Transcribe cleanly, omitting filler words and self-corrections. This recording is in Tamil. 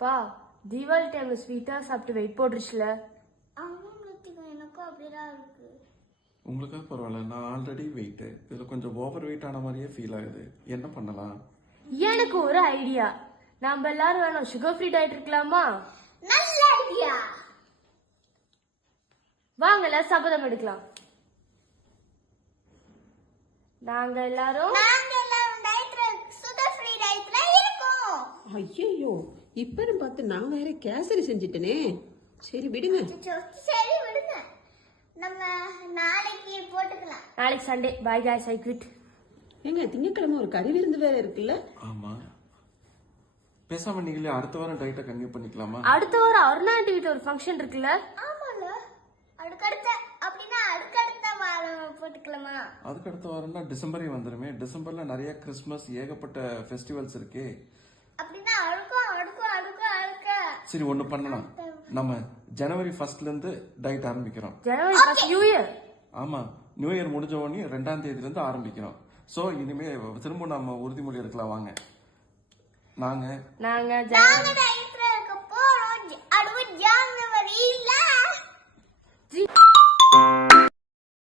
பா தீபாவளி டைம்ல ஸ்வீட்டா சாப்பிட்டு வெயிட் போட்டுருச்சுல. எனக்கும் அப்படிதான் இருக்கு. உங்களுக்கு பரவாயில்ல, நான் ஆல்ரெடி வெயிட். இதுல கொஞ்சம் ஓவர் வெயிட் ஆன மாதிரியே ஃபீல் ஆகுது. என்ன பண்ணலாம்? எனக்கு ஒரு ஐடியா. நாம எல்லாரும் வேணும் சுகர் ஃப்ரீ டயட் இருக்கலாமா? நல்ல ஐடியா. வாங்கல சபதம் எடுக்கலாம். நாங்க எல்லாரும் சுகர் ஃப்ரீ டயட்ல இருக்கோம். ஐயோ இப்பன்னு பார்த்து நான் வேற கேசரி செஞ்சிட்டனே. சரி விடுங்க. சரி விடுங்க, நம்ம நாளைக்கு போட்டுக்கலாம். நாளைக்கு Sunday. By guys, I quit. ஏங்க திங்கக்கிழமை ஒரு கறி விருந்து வேற இருக்குல்ல? ஆமா, பேசாம நீங்களே அடுத்த வாரம் டைட்டை கன்டினியூ பண்ணிக்கலாமா? அடுத்த வாரம் அருணா ஆண்டி வீட்டுல ஒரு ஃபங்க்ஷன் இருக்குல்ல? ஆமால, அடுத்த அப்படின்னா அடுத்த வாரம் போட்டுக்கலாமா? அதுக்கு அடுத்த வாரம்னா டிசம்பரே வந்துருமே. டிசம்பர்ல நிறைய கிறிஸ்மஸ் ஏகப்பட்ட ஃபெஸ்டிவல்ஸ் இருக்கே. அப்படின்னா அடுக்க. சரி ஒண்ணு பண்ணலாம், நம்ம ஜனவரி 1st இருந்து டயட் ஆரம்பிக்கிறோம். ஜனவரி 1 நியூ இயர். ஆமா, நியூ இயர் முடிஞ்ச உடனே 2ஆம் தேதியில இருந்து ஆரம்பிக்கிறோம். சோ இனிமே திரும்ப நம்ம உறுதிமொழி எடுக்கலாம். வாங்க, நாங்க நாங்க